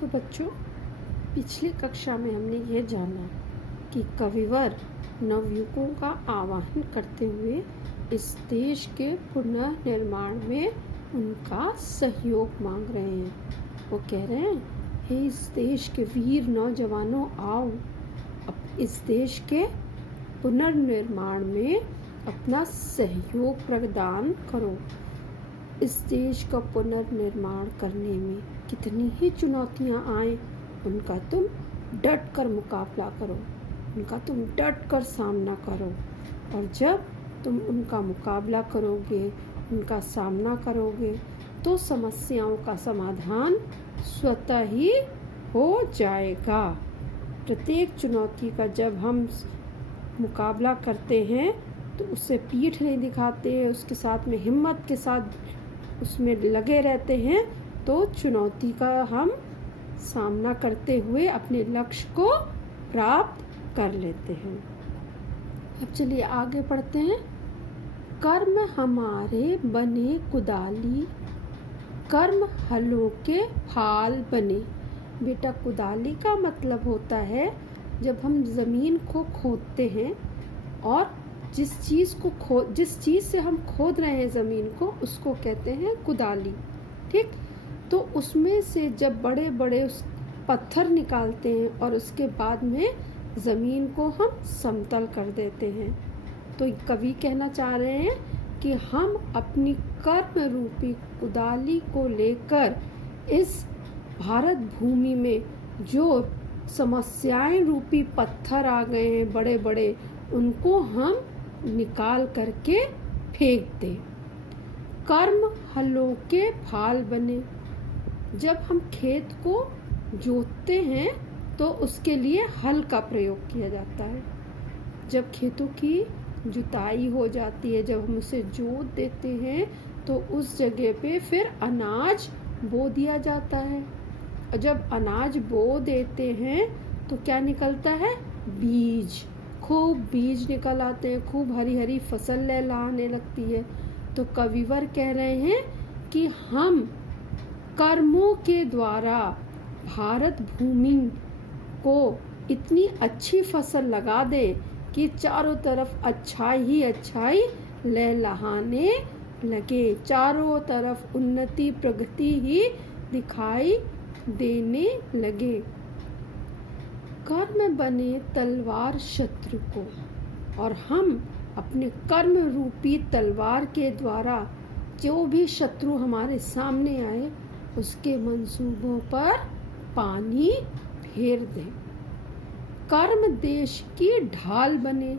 तो बच्चों, पिछली कक्षा में हमने यह जाना कि कविवर नवयुवकों का आह्वान करते हुए इस देश के पुनर्निर्माण में उनका सहयोग मांग रहे हैं। वो कह रहे हैं, हे इस देश के वीर नौजवानों, आओ अब इस देश के पुनर्निर्माण में अपना सहयोग प्रदान करो। इस देश का पुनर्निर्माण करने में कितनी ही चुनौतियां आए, उनका तुम डट कर मुकाबला करो, उनका तुम डट कर सामना करो। और जब तुम उनका मुकाबला करोगे, उनका सामना करोगे, तो समस्याओं का समाधान स्वतः ही हो जाएगा। प्रत्येक चुनौती का जब हम मुकाबला करते हैं तो उससे पीठ नहीं दिखाते, उसके साथ में हिम्मत के साथ उसमें लगे रहते हैं, तो चुनौती का हम सामना करते हुए अपने लक्ष्य को प्राप्त कर लेते हैं। अब चलिए आगे पढ़ते हैं। कर्म हमारे बने कुदाली, कर्म हलों के फाल बने। बेटा, कुदाली का मतलब होता है जब हम ज़मीन को खोदते हैं और जिस चीज़ से हम खोद रहे हैं ज़मीन को, उसको कहते हैं कुदाली। ठीक, तो उसमें से जब बड़े बड़े पत्थर निकालते हैं और उसके बाद में ज़मीन को हम समतल कर देते हैं। तो कवि कहना चाह रहे हैं कि हम अपनी कर्म रूपी कुदाली को लेकर इस भारत भूमि में जो समस्याएं रूपी पत्थर आ गए हैं बड़े बड़े, उनको हम निकाल करके फेंक दें। कर्म हलों के फाल बने। जब हम खेत को जोतते हैं तो उसके लिए हल का प्रयोग किया जाता है। जब खेतों की जुताई हो जाती है, जब हम उसे जोत देते हैं, तो उस जगह पे फिर अनाज बो दिया जाता है। और जब अनाज बो देते हैं तो क्या निकलता है? बीज। खूब बीज निकल आते हैं, खूब हरी हरी फसल लहलहाने लगती है। तो कविवर कह रहे हैं कि हम कर्मों के द्वारा भारत भूमि को इतनी अच्छी फसल लगा दें कि चारों तरफ अच्छाई ही अच्छाई लहलहाने लगे, चारों तरफ उन्नति प्रगति ही दिखाई देने लगे। कर्म बने तलवार शत्रु को, और हम अपने कर्म रूपी तलवार के द्वारा जो भी शत्रु हमारे सामने आए, उसके मंसूबों पर पानी फेर दें। कर्म देश की ढाल बने।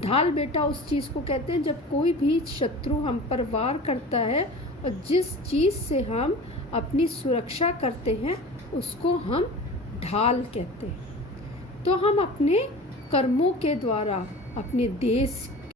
ढाल बेटा उस चीज़ को कहते हैं जब कोई भी शत्रु हम पर वार करता है और जिस चीज़ से हम अपनी सुरक्षा करते हैं उसको हम ढाल कहते हैं। तो हम अपने कर्मों के द्वारा अपने देश